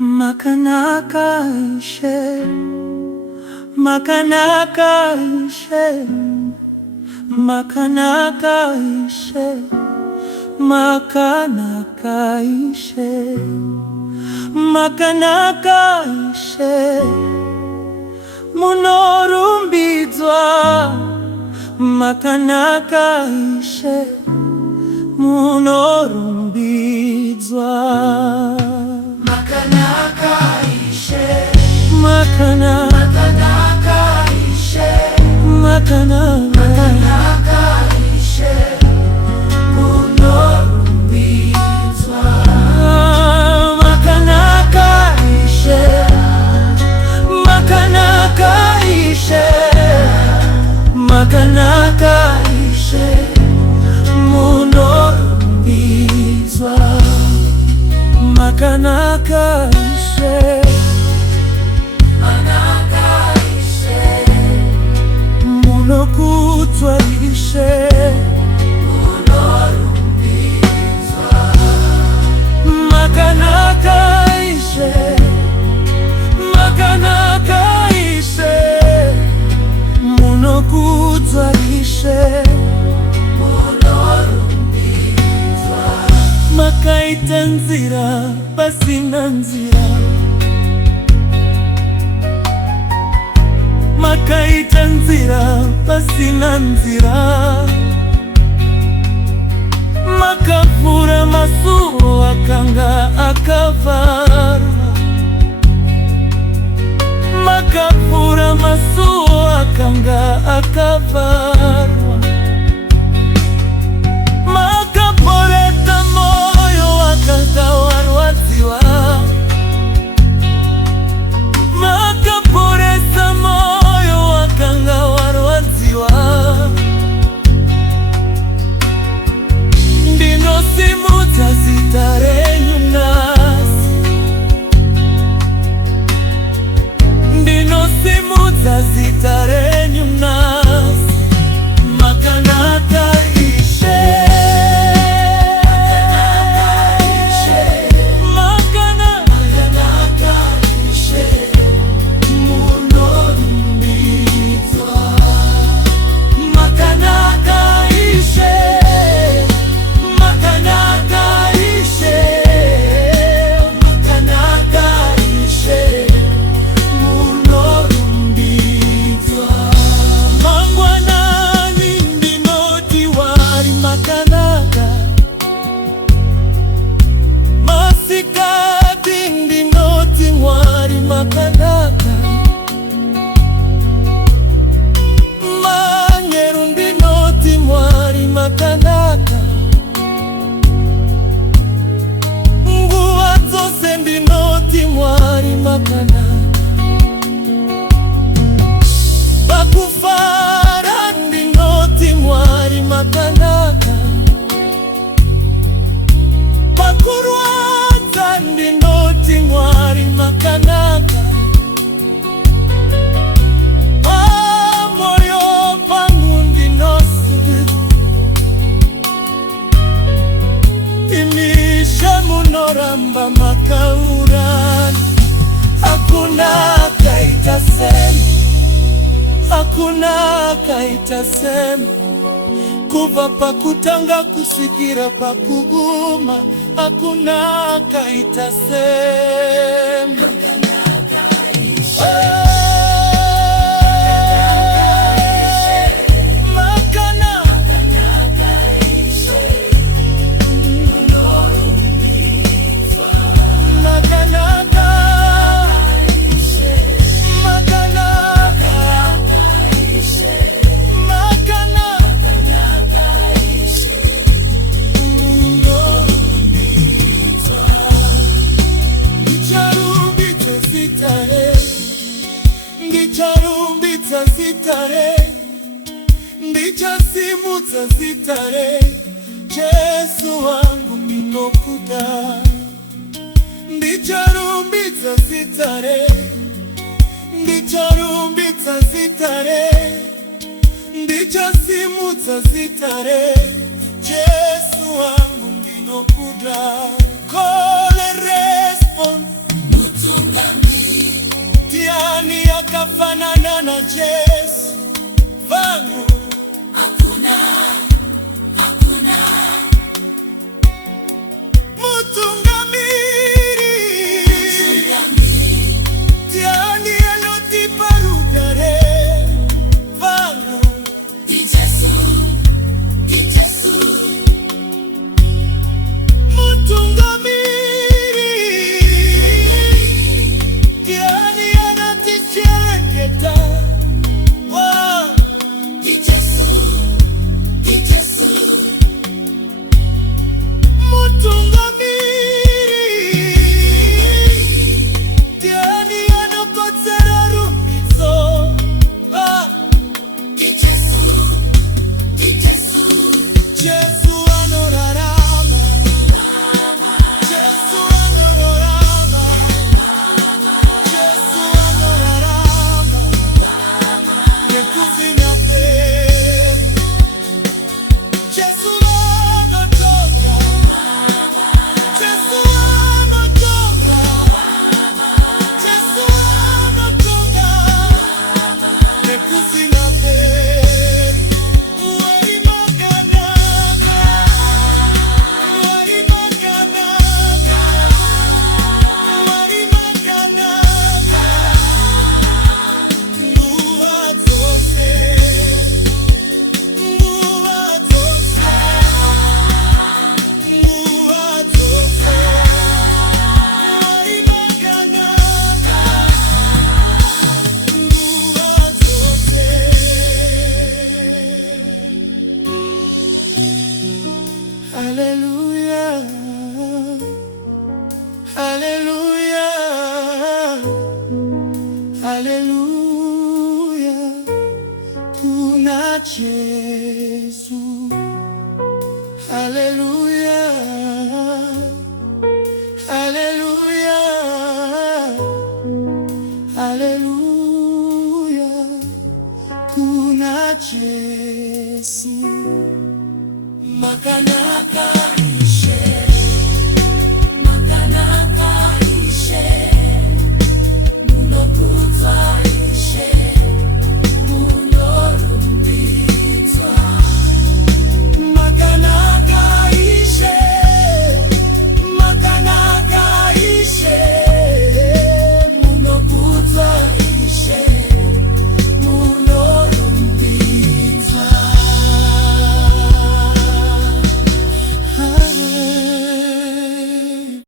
Makanaka ishe, makanaka ishe, makanaka ishe, makanaka ishe, makanaka ishe, munorumbidzwa. Makanaka ishe, munorumbidzwa. Makanaka ishe, makanaka ishe, makanaka ishe, munorumbidzwa. Makanaka ishe, makanaka ishe, makanaka ishe, munorumbidzwa. Makanaka ishe, makanaka ishe, munokudzwa ishe, munorumbidzwa. Makanaka ishe, makanaka ishe, munokudzwa ishe, munorumbidzwa. Makaita nzira pasina nzira, makaita nzira pasina nzira, makavhura masuo akanga akavarwa, makavhura masuo akanga akavarwa, makaporesa moyo wakanga warwadziwa, makaporesa moyo wakanga warwadziwa. Ndinosimudza zita renyu nhasi, ndinosimudza zita renyu nhasi. Makanaka ishe, makanaka ishe, munorumbidzwa. Makanaka ishe, makanaka ishe, makanaka ishe, munorumbidzwa. Mangwanani ndinoti wari makanaka, masikati ndinoti wari makanaka, manheru ndinoti wari makanaka, nguva dzose ndinoti wari makanaka. Pakufara ndinoti Mwari makanaka, pakurwadza ndinoti Mwari makanaka, pamoyo pangu ndinosungirwa, imishe munoramba makaurana. Hakuna akaita sema, hakuna akaita sema, kuva pakutanga kusikira pakuguma, hakuna akaita sema. Ndicharumbidza zita renyu, ndichasimudza zita renyu, Jesu wangu ndinokuda. Ndicharumbidza zita renyu, ndicharumbidza zita renyu, ndichasimudza zita renyu, Jesu wangu ndinokuda. Call and response. Yesu vangu hakuna mutungamiri tiani alotiparugare vangu Yesu mutungamiri tiani anatichengeta Yesu anorarama, Yesu anorarama, Yesu anorarama, nekufina peri. Yesu anatoka, Yesu anatoka, Yesu anatoka, nekufina peri. Hallelujah, hallelujah, hallelujah, kuna Yesu. Hallelujah, hallelujah, hallelujah, kuna Yesu. Makanaka